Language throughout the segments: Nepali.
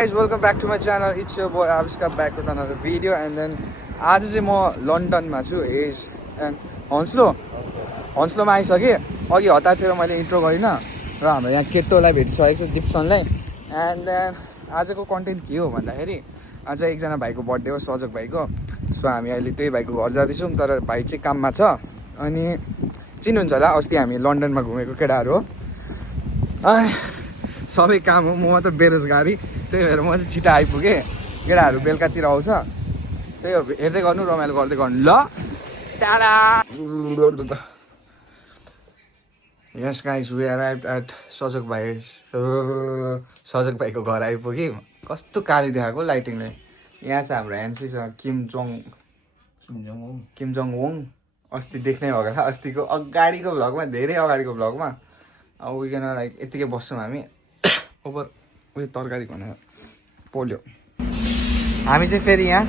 Guys, welcome back to my channel. It's your boy Avishka back with another video. And then आज चाहिँ म लन्डनमा छु एज एन्ड हन्सलोमा आइसकेँ। अघि हतारतिर मैले इन्ट्रो गरिनँ र हाम्रो यहाँ केटोलाई भेटिसकेको छ दिप्सनलाई। एन्ड देन आजको कन्टेन्ट के हो भन्दाखेरि आज एकजना भाइको बर्थडे हो, सजक भाइको। सो हामी अहिले त्यही भाइको घर जाँदैछौँ, तर भाइ चाहिँ काममा छ। अनि चिन्नुहुन्छ होला, अस्ति हामी लन्डनमा घुमेको केटाहरू हो। सबै काम हो, म त बेरोजगारी, त्यही भएर म चाहिँ छिटो आइपुगेँ। केटाहरू बेलुकातिर आउँछ, त्यही हो, हेर्दै गर्नु, रमाइलो गर्दै गर्नु ल। टाढा यस गाइस, वी अराइभ्ड एट सजक भाइको घर आइपुग्यो। कस्तो काली देखाएको लाइटिङले। यहाँ चाहिँ हाम्रो एनसी छ, किम जोङ वङ। अस्ति देख्नै हो होला, अस्तिको अगाडिको भ्लगमा, धेरै अगाडिको भ्लगमा। अब उइकन लाइक यत्तिकै बस्छौँ हामी। ओभर उयो तरकारी भनेर पोल्यो। हामी चाहिँ फेरि यहाँ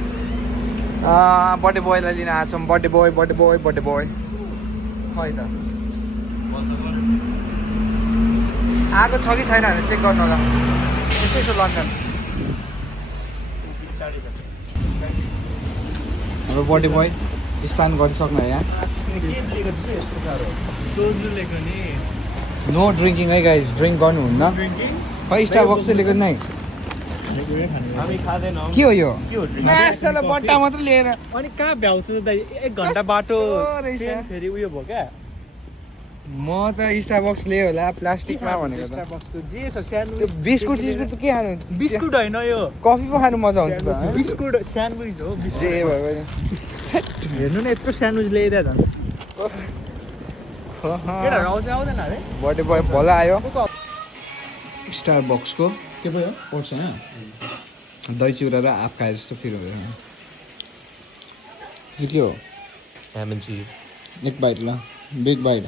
बर्थडे बोयलाई लिन आएको छौँ। बर्थडे बोय खै त आएको छ कि छैन भनेर चेक गर्नु होला। यस्तै छ लन्डन। हाम्रो बर्थडे बोय स्टान्ड गरिसक्नु यहाँ। नो ड्रिङ्किङ है गाइज, ड्रिङ्क गर्नुहुन्न। खै स्टारबक्स चाहिँ लिएको नै के हो यो? मासुला बट्टा मात्र लिएर अनि कहाँ भ्याउँछ त? 1 घन्टा बाटो फेरि उयो भयो क्या। म त स्टारबक्स लिएँ होला प्लास्टिकमा भनेको। स्टारबक्सको जे छ सानो बिस्कुट सिस्कुट के खानु? बिस्कुट होइन यो, कफी पो खानु मजा आउँछ त। बिस्कुट स्यान्डविच हो। जे भयो भने हेर्नु न, यत्रो स्यान्डविच ल्याइदिया झन्। केटाहरू आउँछ आउँदैन अरे? बर्थडे बोय भल आयो। स्टारबक्सको के भयो पर्छ यहाँ, दही चिउरा र आँप खाए जस्तो फिल भयो। चाहिँ के हो? एक बाइट ल, बिग बाइट।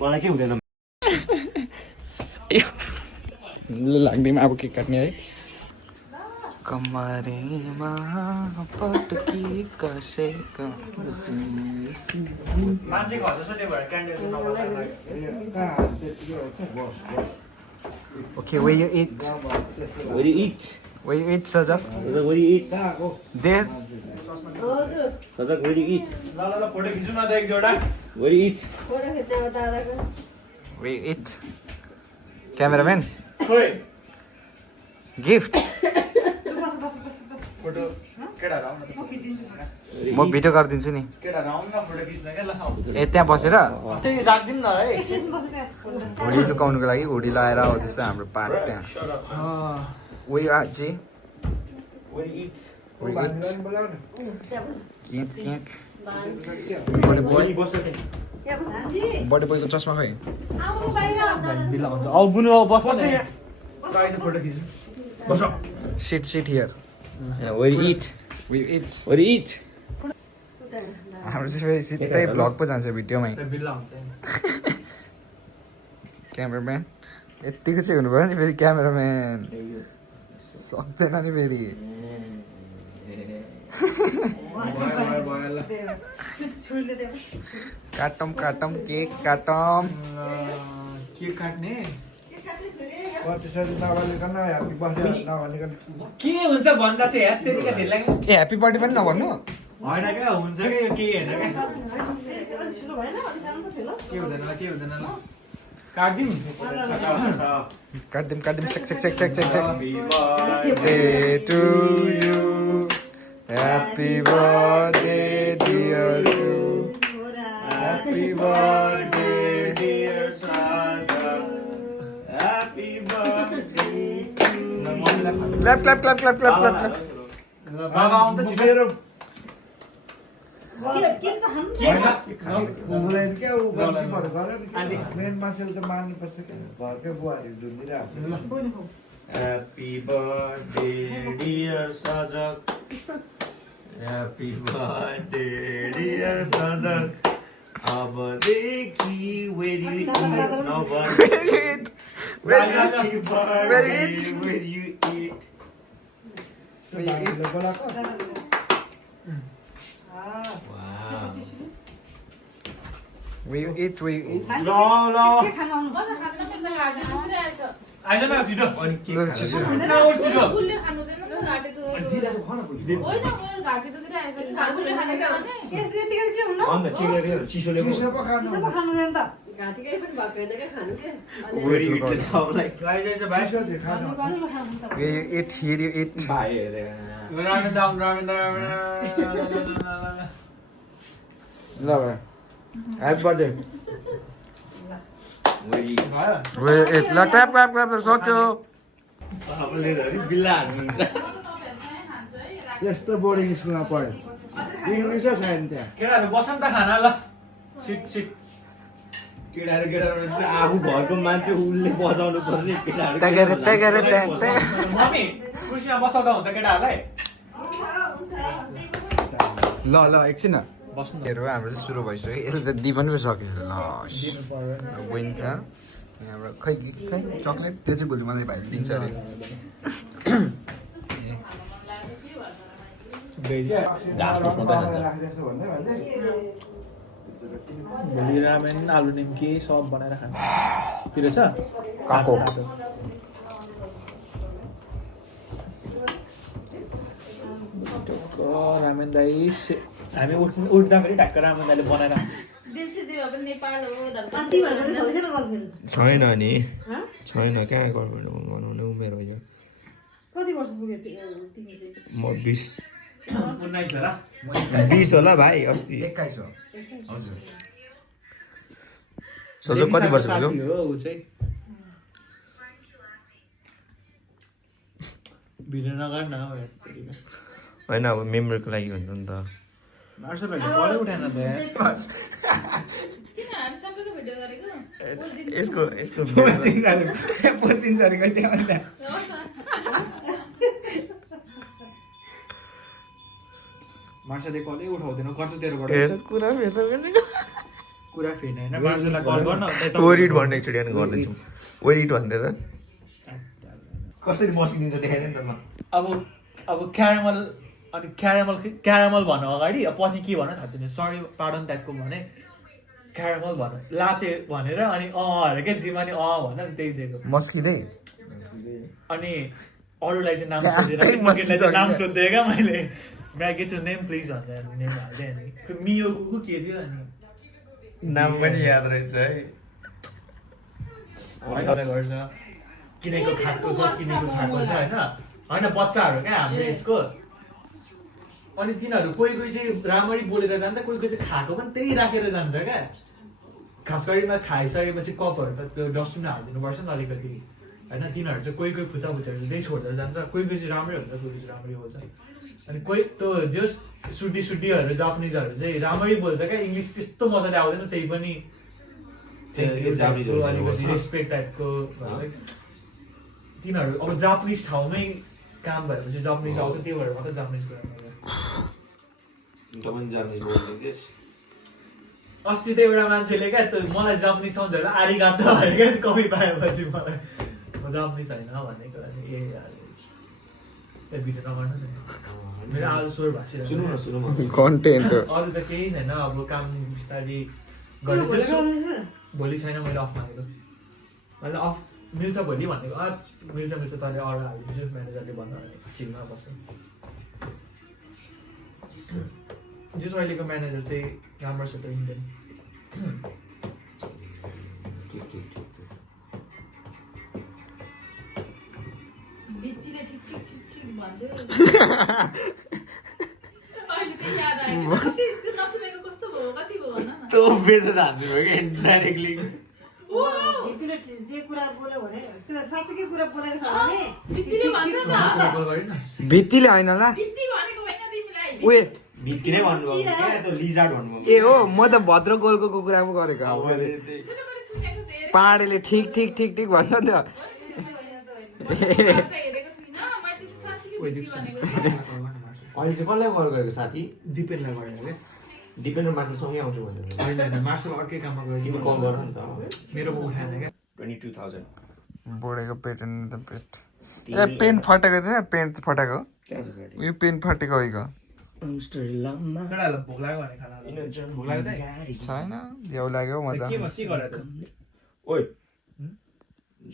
मलाई के हुँदैन लाग्दैमा अब केक काट्ने है। कमरेमा पटकी कसैको मान्छेको हँस त्यो भएर candle Okay, where you eat? Where you eat? Where you eat, Sajak? Sajak, where you eat? There? Sajak, where you eat? Photo खिच्नु न त एक जोडा। Where you eat? Where you eat? Cameraman? खोइ Gift? फोटो केटाहरु आउन त म भिडियो गरिदिन्छु नि। केटाहरु आउन न फोटो खिच्न के ल। ए त्यहाँ बसेर चाहिँ राख्दिन न है। हुडी लुकाउनुको लागि हुडी लगाएर आउँदैछ हाम्रो पार्ट त्यहाँ। Where you at, G? Where you eat? Where you eat? Cake. Body boy? Body boy को चस्मा खै? आउ बुनु आउ बस यहाँ। गाइस फोटो खिच्नु। बस। Sit here. Where you eat? Where you eat? Where you eat? हाम्रो चाहिँ फेरि सिधै भ्लग पो जान्छ भिडियोमै। क्यामेराम्यान यत्तिको चाहिँ हुनुभयो नि, फेरि क्यामेराम्यान सक्दैन नि फेरि। काटम केक काटम। के काट्ने? के हुन्छ भन्दा चाहिँ ह्याप्पी दिनलाई ए ह्याप्पी बर्थडे पनि नभन्नु? होइन क्या, हुन्छ क्या यो के होइन क्या। के हुँदैन ल। काट्दिम चेक day to you, happy birthday dear you, happy birthday dear Sajak, happy birthday. Clap बाबा आउँ त छिटो। मेन मान्छेले त मान्नुपर्छ क्या, घरकै बुवाहरू ढुलिरहेको छ। Happy birthday dear Sajak, happy birthday dear Sajak, abadeki where you eat nobody, happy birthday where you eat, बोलाको We eat. ल आइज न छिटो चिसोले We eat, here you eat. ल भाइ ह्याप्पी बर्थडे We eat. ल क्ल्याप सक्यो यस्तो बोर्डिङ स्कुलमा पढ्यो इङ्ग्लिसै छैन त्यहाँ केटाहरू बस्न त खाना ल सिट केटाहरू आफू घरको मान्छे उसले बजाउनु पर्ने केटाहरू मम्मी कुर्सीमा बसाउँदा हुन्छ केटाहरूलाई ल एकछिन बस्नुहरू हाम्रो चाहिँ सुरु भइसक्यो यसले त दि पनि सकेछ ल विन्छ यहाँबाट खै चक्लेट त्यो चाहिँ भोलि मलाई भाइले दिन्छ अरे भोलि रामेन आलु निम्की सब बनाएर खानु पिरो छ काको रामेन दाई हामी उठ्दाखेरि ठ्याक्क रामेन दाईले बनाएर छैन नि छैन कहाँ गर्नु बनाउने उमेर होइन कति वर्ष पुग्यो म 20 19 होला 20 होला भाइ अस्ति 21 हो हजुर सोचो कति वर्ष पुग्यो ऊ चाहिँ भिडियो नगर न होइन अब मेमोरीको लागि हुन्छ नि त मार्सल भाइले कलै उठाएन त यसको पोस्टिङ गरेको त्यहाँ अन्त मार्सलले कलै उठाउँदैन गर्छु तेरोबाट कुरा फेर्छ कुरा फेर्ने होइन मार्सललाई कल गर्न ओरिट भन्ने एकचोटि गर्दैछौँ ओरिट भन्दै त कसरी मसिदिन्छ देखाइदियो नि त म अब क्यारामल अनि क्यारामल भन्नु अगाडि पछि के भन्नु थाहा छैन सरी पार्डन टाइपको भने क्यारामल भन्नु लाचे भनेर अनि अरे क्या जिमा नि भनेर त्यही दिएको मस्किँदै अनि अरूलाई चाहिँ नाम सोधेँ क्या मैले म्यागे टु नेम प्लिज भनेर नेम हाल्थेँ अनि मियोको के थियो अनि नाम पनि याद रहेछ है गर्छ किनेको खाएको छ होइन होइन बच्चाहरू क्या हाम्रो एजको अनि तिनीहरू कोही चाहिँ राम्ररी बोलेर जान्छ कोही चाहिँ खाएको पनि त्यही राखेर जान्छ क्या खास गरी खाइसकेपछि कपहरू त त्यो डस्टबिनमा हालिदिनुपर्छ नि अलिकति होइन तिनीहरू चाहिँ कोही फुचाहरू त्यही छोडेर जान्छ कोही चाहिँ राम्रै हुन्छ कोही चाहिँ राम्रै हुन्छ अनि कोही त्यो जस सुड्डीहरू जापानिजहरू चाहिँ राम्ररी बोल्छ क्या इङ्ग्लिस त्यस्तो मजाले आउँदैन त्यही पनि अलिकति रेस्पेक्ट टाइपको तिनीहरू अब जापानिज ठाउँमै काम भएपछि जापानिज आउँछ त्यो भएर मात्रै जापानिज कुरा अस्ति त एउटा मान्छेले क्या त्यो मलाई जापानिज सम्झेर आरिगातो भने क्या कमी पाएपछि मलाई म जापानिज होइन भनेको अनि ए भिडियो नगर्नु नि मेरो आज स्वर भाषिरहेको कन्टेन्ट अरू त केही छैन अब काम बिस्तारै गर्दैछु भोलि छैन मैले अफ मागेको मैले अफ मिल्छ भोलि भनेको मिल्छ तैँले अर्डर हालिदिन्छु म्यानेजरले भन्दा छिनमा बस्छ जस अहिलेको म्यानेजर चाहिँ राम्रो छ त इन्डियन भित्तीले होइन ल उयो भित्ति नै भन्नुभयो क्या त्यो लिजार्ड भन्नुभयो ए हो म त भद्र गोलको कुरा पो गरेको अब पाहाडेले ठिक भन्छ नि त अहिले चाहिँ कसलाई कल गरेको साथी दिपेनलाई गरेर क्या डिपेन्ड मार्सल सँगै आउँछु भनेर होइन मार्सल अर्कै काममा गयो तिमी कल गर नि त मेरोमा उठाएन क्या 22,000 बोडेको पेट पेन्ट फटेको थियो पेन्ट फटाएको यो पेन्ट फटेको होइन अम्स्टरडममा केटाहरूलाई भोक लाग्यो भने खाना भोक लाग्यो गाडी छैन देउ लाग्यो म के त मस्ती गरे त ओइ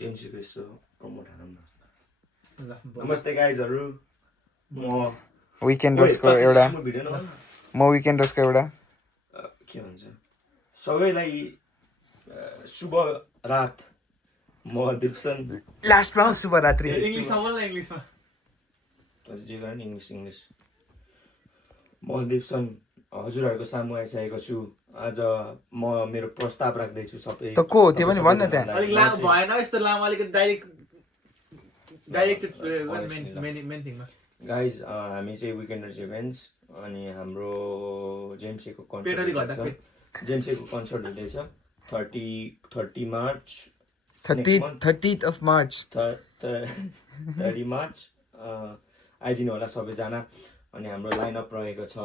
जेम्सीको यसो प्रमोट हानौँ न ल नमस्ते गाइजहरू म विकेन्ड रोजको एउटा भिडियो न म विकेन्ड रोजको एउटा के भन्छ सबैलाई शुभ रात म दिप्सन लास्टमा शुभरात्रि इङ्ग्लिसमा बोल न इङ्ग्लिसमा जे गर नि इङ्ग्लिस म दिप्सन हजुरहरूको सामु आइसकेको छु आज म मेरो प्रस्ताव राख्दैछु सबै त को हो त्यो पनि भन्न त्यहाँ अलिक लामो भएन यस्तो लामो अलिकति डाइरेक्टेड मेन थिङमा गाइज हामी चाहिँ विकेन्डर्स इभेन्ट्स अनि हाम्रो जेम्सीको पेट अलिक घटा कन्सर्ट जेम्सीको कन्सर्ट हुँदैछ 30 March 30th of March 30 March आइदिनु होला सबैजना अनि हाम्रो लाइनअप रहेको छ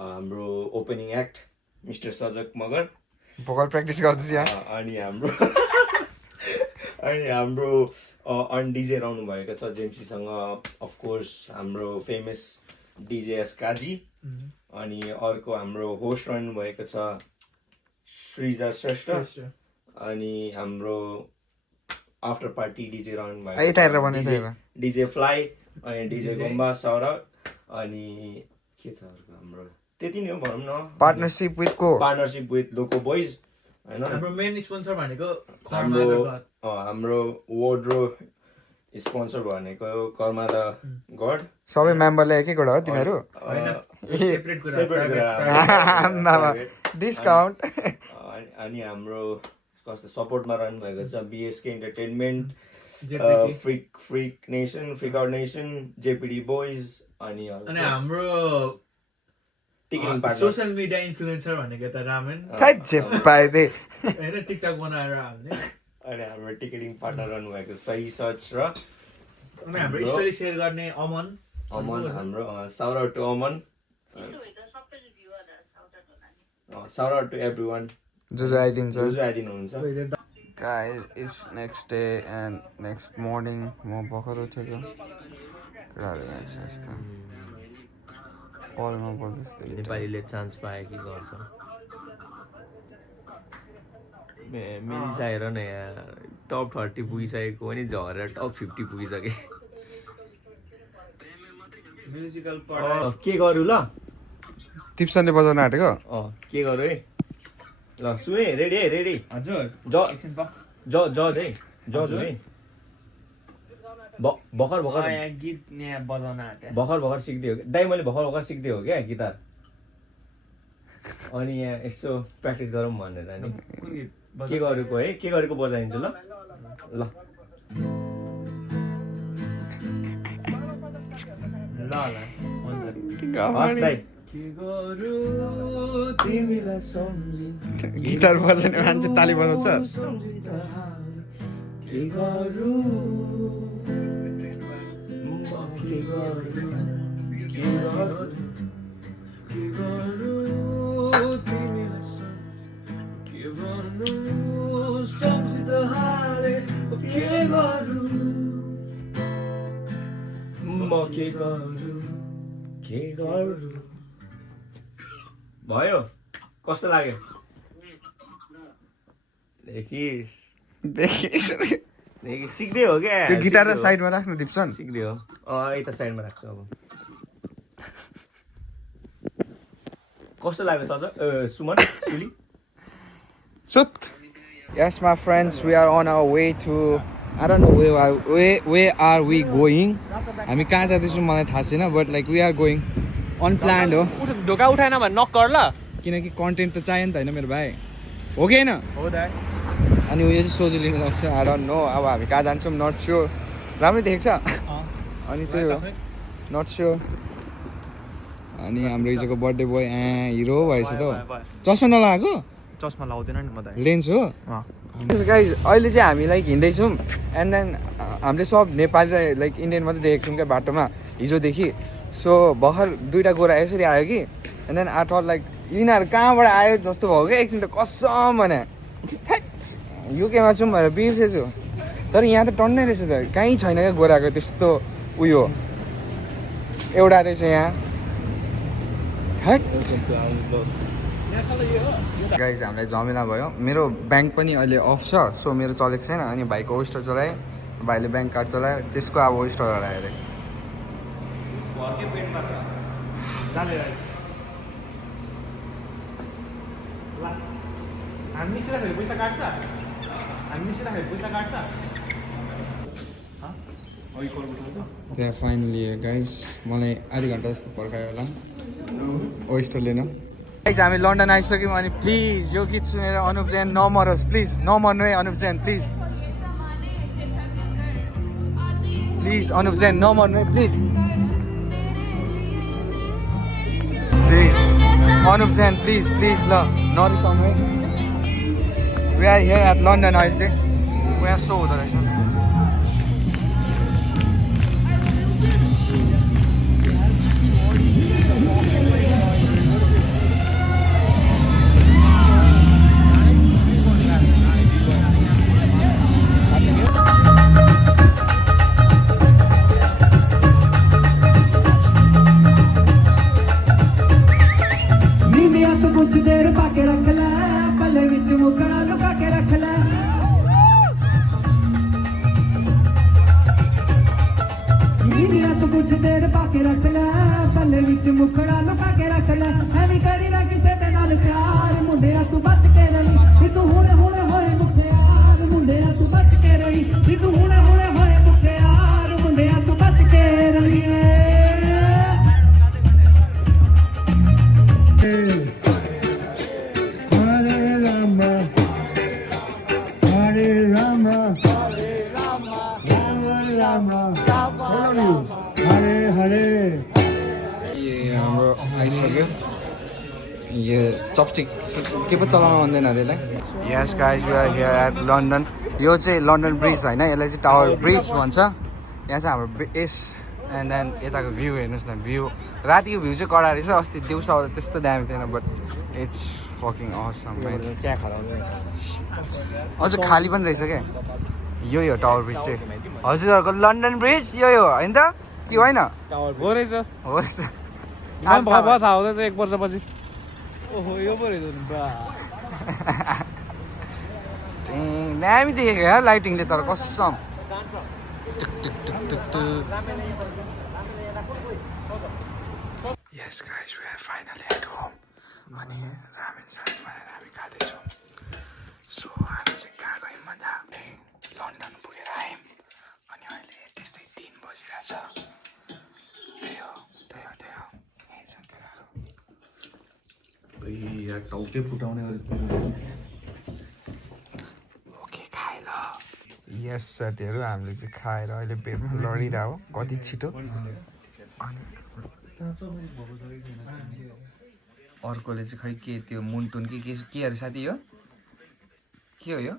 हाम्रो opening act mister Sajak Magar vocal practice गर्दैछ यहाँ अनि हाम्रो अन डिजे रहनु भएको छ जेम्सीसँग अफकोर्स हाम्रो फेमस डिजे एस काजी अनि अर्को हाम्रो होस्ट रहनु भएको छ श्रीजा श्रेष्ठ अनि हाम्रो आफ्टर पार्टी डिजे रहनु भएको डिजे फ्लाइ अनि डिजे गोम्बा सौरभ अनि के छ अर्को हाम्रो त्यति नै हो भनौँ न पार्टनरशिप विथ लोको बोइज हैन हाम्रो मेन स्पोन्सर भनेको हाम्रो वार्ड्रो स्पोन्सर भनेको कर्मा द गड सबै मेम्बरलाई एक एकवटा हो तिमीहरू डिस्काउन्ट अनि हाम्रो कस्तो सपोर्टमा रहनु भएको छ BSK entertainment freak nation freak out nation JPD boys अनि हाम्रो सोसियल मिडिया इन्फ्लुएन्सर भनेको त रामेन होइन टिकटक बनाएर हाल्ने अनि हाम्रो टिकटिङ पार्टनर रहनु भएको सही सच र अनि हाम्रो स्टोरी सेयर गर्ने अमन हाम्रो shout out to Aman shout out to everyone जो आइदिनुहुन्छ Guys, it's next day and next morning. म भर्खर उठेको केटाहरू आएछ यस्तो कलमा बोल्दैछ नेपालीले चान्स पाए कि गर्छ मिलिसकेर न यहाँ टप 30 पुगिसकेको पनि झरेर टप 50 पुगिसके म्युजिकल के गरौँ ल तिप्सनले बजाउन आँटेको के गरौँ है ल सुने रेडी हजुर जज है भर्खर गीत यहाँ बजाउन आँटे भर्खर सिक्दै हो दाइ मैले भर्खर सिक्दै हो क्या गिटार अनि यहाँ यसो प्र्याक्टिस गरौँ भनेर नि के गरेको बजाइदिन्छु ल गिटार बजाउने मान्छे ताली बजाउँछ भयो कस्तो लाग्यो सिक्दै हो क्या त्यो गिटार साइडमा राख्नु दिप्सन सिक्दै हो यता साइडमा राख्छु अब कस्तो लाग्यो सजक सुमन सुली सुत Yes, my friends, we are on our way to I don't know where are we going. हामी कहाँ जाँदैछौँ मलाई थाहा छैन but like we are going unplanned हो ढोका उठाएन भने नक गर ल किनकि कन्टेन्ट त चाहियो नि त होइन मेरो भाइ हो कि होइन हो दाइ अनि उयो चाहिँ सोझो लिनु लाग्छ आई डोन्ट नो अब हामी कहाँ जान्छौँ नट स्योर राम्रै देखेको छ अनि त्यही हो नट स्योर अनि हाम्रो हिजोको बर्थडे बोय हिरो भएछ त चस्मा नलागेको चस्मा लाउँदैन नि म त लेन्स हो गाइज अहिले चाहिँ हामी लाइक हिँड्दैछौँ एन्ड देन हामीले सब नेपाली र लाइक इन्डियन मात्रै देखेको छौँ क्या बाटोमा हिजोदेखि सो भर्खर दुइटा गोरा यसरी आयो कि एन्ड देन आठ लाइक यिनीहरू कहाँबाट आयो जस्तो भयो क्या एकछिन त कसम भने युकेमा छौँ भनेर बिर्सेछु तर यहाँ त टन्नै रहेछ त कहीँ छैन क्या गोराको त्यस्तो उयो एउटा रहेछ यहाँ गाइज हामीलाई झमेला भयो मेरो ब्याङ्क पनि अहिले अफ छ सो मेरो चलेको छैन अनि भाइको वेस्टर चलाएँ भाइले ब्याङ्क कार्ड चलायो त्यसको अब वेस्टर हरायो अरे घरकै पेटमा छ हामी मिसिँदाखेरि पैसा काट्छ त्यहाँ फाइनली गाइज मलाई आधी घन्टा जस्तो पर्खायो होला वेस्टर लिन गाइज हामी लन्डन आइसक्यौँ अनि प्लिज यो गीत सुनेर अनुप जैन नमरोस् प्लिज नमर्नु है अनुप जैन प्लिज प्लिज अनुप जैन नमर्नु है please please Anup Jain please please ल नरिसाउनु है we are here at London अहिले चाहिँ यहाँ सो हुँदो रहेछ कुछ देर पाके रख लै पल्ले विच मुकड़ा लुका के रख लै नीलियत कुछ देर पाके रख लै पल्ले विच मुकड़ा लुका के रख लै ऐवी करी ना किसे दे नाल प्यार मुंडिया तू बच के रही तू हुणे हुणे होए मुखियार मुंडिया तू बच के रही तू हुणे हुणे होए मुखियार मुंडिया तू बच के रही हाम्रो आइसक्यो यो चपस्टिक के पो चलाउनु भन्दैन अरे यसलाई yes guys we are here at London यो चाहिँ लन्डन ब्रिज होइन यसलाई चाहिँ टावर ब्रिज भन्छ यहाँ चाहिँ हाम्रो एस एन्ड देन यताको भ्यू हेर्नुहोस् न भ्यू रातिको भ्यू चाहिँ कडा रहेछ अस्ति दिउँसो त्यस्तो दामी थिएन बट इट्स फकिङ असम अझ खाली पनि रहेछ क्या यो टावर ब्रिज चाहिँ हजुरहरूको लन्डन ब्रिज यो होइन त कि होइन हो रहेछ हो रहेछ थाहा हुँदैछ 1 वर्षपछि ओहो यो पो रहेछ दामी देखेको यार लाइटिङले तर कसम Yes guys, we are finally at home. अनि रामेन साथ भनेर हामी खाँदैछौँ सो हामी चाहिँ गएको भन्दा लन्डन पुगेर आयौँ अनि अहिले त्यस्तै 3 बजिरहेछ त्यही हो यहीँ छ केटाहरू टाउकै फुटाउने ओके खाए ल यस साथीहरू हामीले चाहिँ खाएर अहिले पेटमा लडिरह हो कति छिटो अर्कोले चाहिँ खै के त्यो मुन्टुन कि के अरे साथी यो के हो यो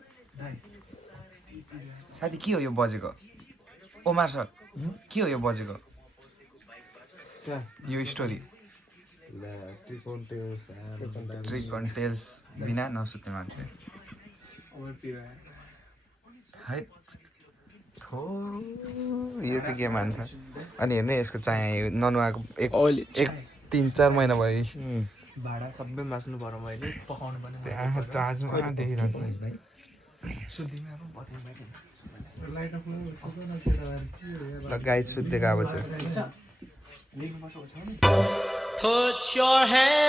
साथी के हो यो बजेको ओमार सर के हो यो बजेको यो स्टोरी ट्रिक अन टेल्स बिना नसुत्ने मान्छे है थो यो चाहिँ के मान्छ अनि हेर्नु यसको चाया ननुहाएको एक 3-4 महिना भयो भाडा सबै मास्नु पर्यो मैले पकाउनु पनि त्यहाँ चार्जमा देखिरहेको ल गाइड सुत्दिएको अब चाहिँ Put your hand